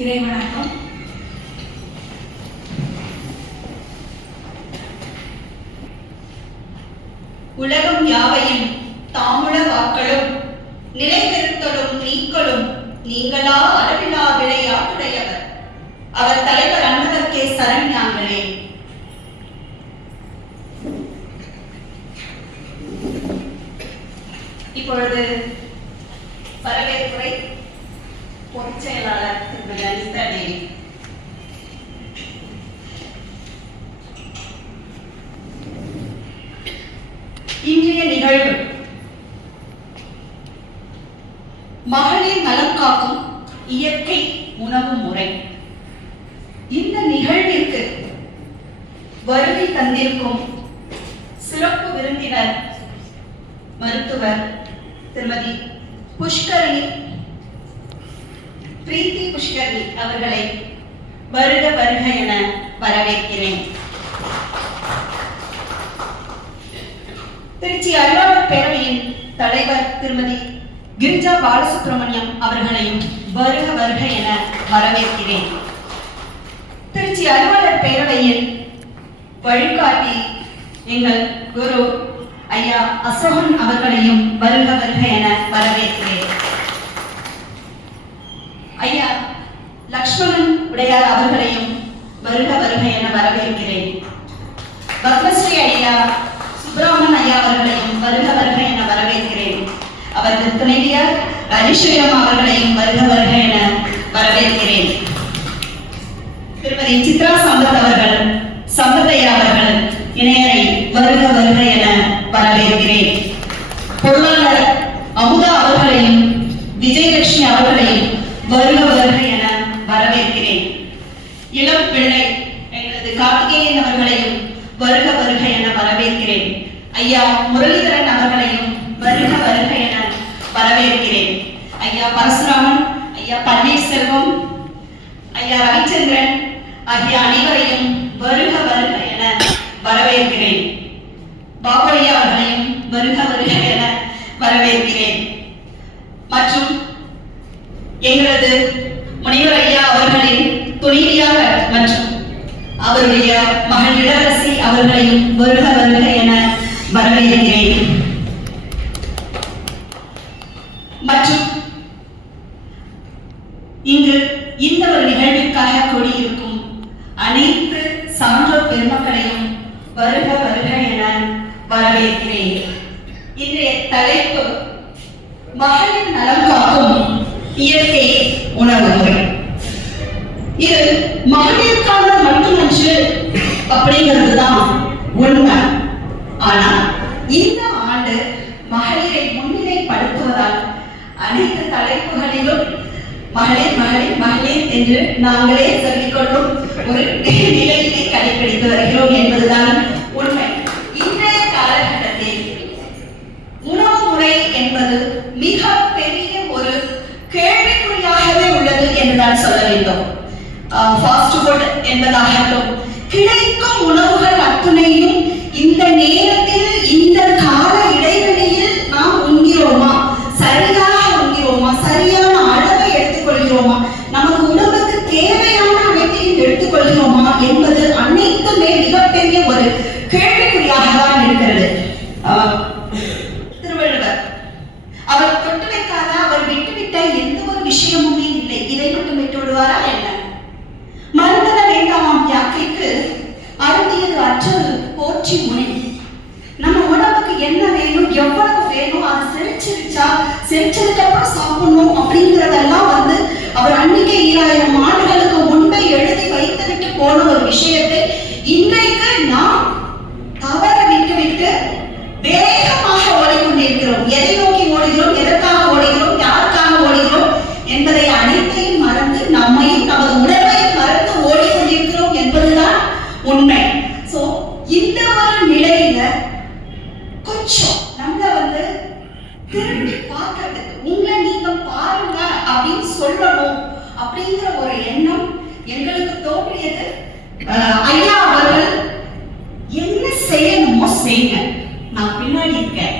இறைவணக்கம். உலகம் யாவையும் தாமுள வாக்களும் நிலைநிறுத்தலும் நீக்களும் நீங்களா அளவிலா விளையாட்டுடையவர். அவர் தலைவர் அன்னவர்க்கே சரண்யாங்களே இப்பொழுது வரவேற்புரை பொதுச் செயலாளர் திருமதி அனிதா தேவி இன்றைய நிகழ்வு. மகளிர் நலம் காக்கும் இயற்கை உணவு முறை. இந்த நிகழ்விற்கு வருகை தந்திருக்கும் சிறப்பு விருந்தினர் மருத்துவர் திருமதி புஷ்கரணி பிரீத்தி புஷ்கர்ணி அவர்களை வருக வருக என வரவேற்கிறேன். திருச்சி அறிவாளர் பேரவையின் தலைவர் திருமதி கிரிஜா பாலசுப்ரமணியம் அவர்களையும் வருக வருக என வரவேற்கிறேன். திருச்சி அறிவாளர் பேரவையின் வழிகாட்டி எங்கள் குரு ஐயா அசோகன் அவர்களையும் வருக வருக என வரவேற்கிறேன். ஐயா லக்ஷ்மணன் உடையார் அவர்களையும் வருக வருக என வரவேற்கிறேன். பத்மஸ்ரீ ஐயா சுப்பிரமணன் ஐயா அவர்களையும் வருக வருக என வரவேற்கிறேன். அவரது துணைவியார் ரணிஸ்வரம் அவர்களையும் வருக வருக என வரவேற்கிறேன். திருமதி சித்ரா சம்பத் அவர்கள் ஐயா அவர்கள் இணையரை வருக வருக என வரவேற்கிறேன் பொருளாளர் அமுதா அவர்களையும் விஜயலட்சுமி அவர்களையும் வருக வருக என வரவேற்கிறேன் இளம் பிள்ளை எங்களது கார்த்திகேயன் அவர்களையும் வருக வருக என வரவேற்கிறேன் ஐயா முரளிதரன் அவர்களையும் வருக வருக என வரவேற்கிறேன். ஐயா பரசுராமன் ஐயா பன்னீர்செல்வம் ஐயா ரவிச்சந்திரன் ஆகிய அனைவரையும் வருக வருக என வரவேற்கிறேன். பாபையா அவர்களையும் வருக வருக என வரவேற்கிறேன். மற்றும் எங்களது முனைவர் ஐயா அவர்களின் துணைவியாக மற்றும் அவருடைய மகள் இளவரசி அவர்களையும் வருக வருக என வரவேற்கிறேன். மற்றும் இங்கு இந்த ஒரு நிகழ்விற்காக கூடியிருக்கும் அனைத்து சான்றோர் பெருமக்களையும் வருக வருக என வரவேற்கிறேன். இன்றைய தலைப்பு மகளிர் நலம் காக்கும் இயற்கை உணவுகள். இது மகளிருக்கான மட்டுமன்று அப்படிங்கிறது தான் உண்மை. ஆனால் இந்த ஆண்டு மகளிரை முன்னிலைப்படுத்துவதால் அனைத்து தலைப்புகளிலும் மகளிர் மகளிர் மகளிர் என்று நாங்களே சொல்லிக்கொள்ளும் ஒரு நிலையை கடைபிடித்து வருகிறோம் என்பதுதான் உண்மை. இன்றைய காலகட்டத்தில் உணவு முறை என்பது மிக பெரிய ஒரு கேள்விக்குறியாகவே உள்ளது என்றுதான் சொல்ல வேண்டும். ஃபாஸ்ட் ஃபுட் என்பதாகட்டும் கிடைக்கும் உணவுகள் அத்துணையும் இந்த நேரத்தில் இந்த கால இடைவெளியில் நாம் உண்கிறோமா? சரியாக உண்கிறோமா? சரியான அளவை எடுத்துக்கொள்கிறோமா? நமது உடம்புக்கு தேவையான அனைத்தையும் எடுத்துக்கொள்கிறோமா என்பது அனைத்துமே மிகப்பெரிய ஒரு கேள்விக்குறியாக தான் இருக்கிறது. திருவள்ளுவர் அவர் தொட்டு வைக்காத அவர் விட்டுவிட்ட எந்த ஒரு விஷயமுமே இல்லை. இதை மட்டும் விட்டு விடுவாரா என்ன? மருந்தன வேண்டாமாம் யாக்கைக்கு. அருந்தியது அற்றல் போற்றி முனை. நம்ம உடம்புக்கு என்ன வேணும் எவ்வளவு வேணும் அதை செரிச்சிருச்சா செரிச்சதுக்கு அப்புறம் சாப்பிடணும் அப்படிங்கிறத சொல்லணும் அப்படிங்கிற ஒரு எண்ணம் எங்களுக்கு தோன்றியது. ஐயா அவர்கள் என்ன செய்யணுமோ செய்யுங்க. நான் பின்னாடி இருக்கேன்.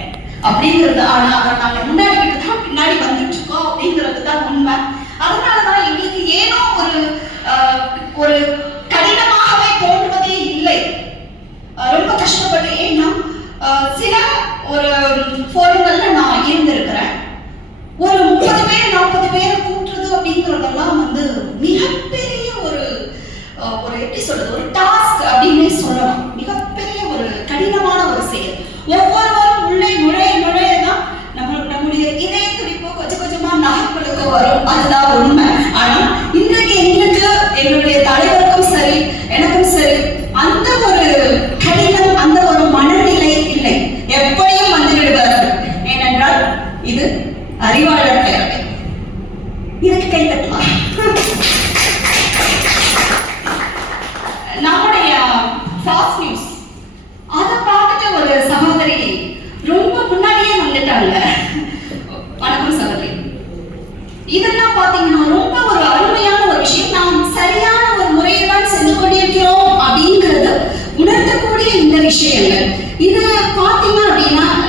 அப்படிங்கிறது ஆனா அவர் நாங்க முன்னாடி பேரை கூட்டுறது அப்படிங்கிறதெல்லாம் வந்து மிகப்பெரிய ஒரு ஒரு எப்படி சொல்றது ஒரு டாஸ்க் அப்படின்னே சொல்லலாம். மிகப்பெரிய ஒரு கடினமான ஒரு செயல். ஒவ்வொருவரும் உள்ளே நுழைய நுழையதான் நம்ம நம்முடைய இதய துடிப்போ கொஞ்சம் கொஞ்சமா நாய்களுக்கு வரும். அதுதான் உண்மை. ஆனா இன்றைக்கு எங்களுக்கு எங்களுடைய தலைவருக்கும் சரி எனக்கும் சரி அந்த ஒரு கடினம் அந்த ஒரு மனநிலை இல்லை. எப்படியும் வந்து ஏனென்றால் இது அறிவாளர் பெயர்.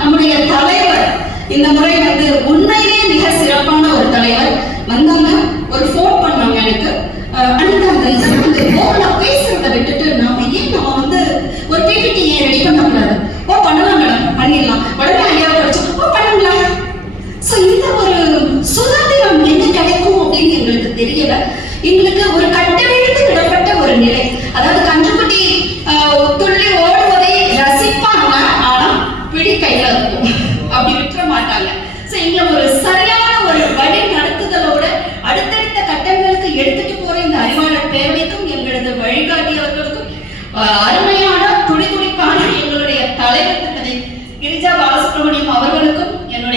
நம்முடைய தலைவர். இந்த முறை வந்து உண்மையிலே மிக சிறப்பான ஒரு தலைவர். வந்தாங்க ஒரு ஃபோன் பண்ணாங்க எனக்கு. பேசுறத விட்டுட்டு நாம ஏன் நம்ம வந்து ஒரு பிபிடி ஏன் ரெடி பண்ணக்கூடாது? ஓ பண்ணலாம்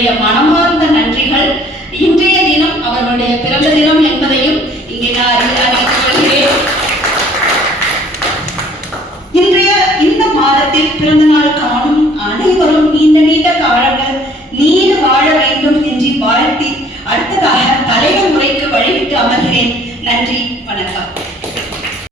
என்னுடைய மனமார்ந்த நன்றிகள் இன்றைய தினம் அவர்களுடைய பிறந்த தினம் என்பதையும் இங்கே நான் அறிவித்துக் இன்றைய இந்த மாதத்தில் பிறந்த நாள் காணும் அனைவரும் நீண்ட நீண்ட காலங்கள் நீடு வாழ வேண்டும் என்று வாழ்த்தி அடுத்ததாக தலைவர் முறைக்கு வழிவிட்டு அமர்கிறேன். நன்றி வணக்கம்.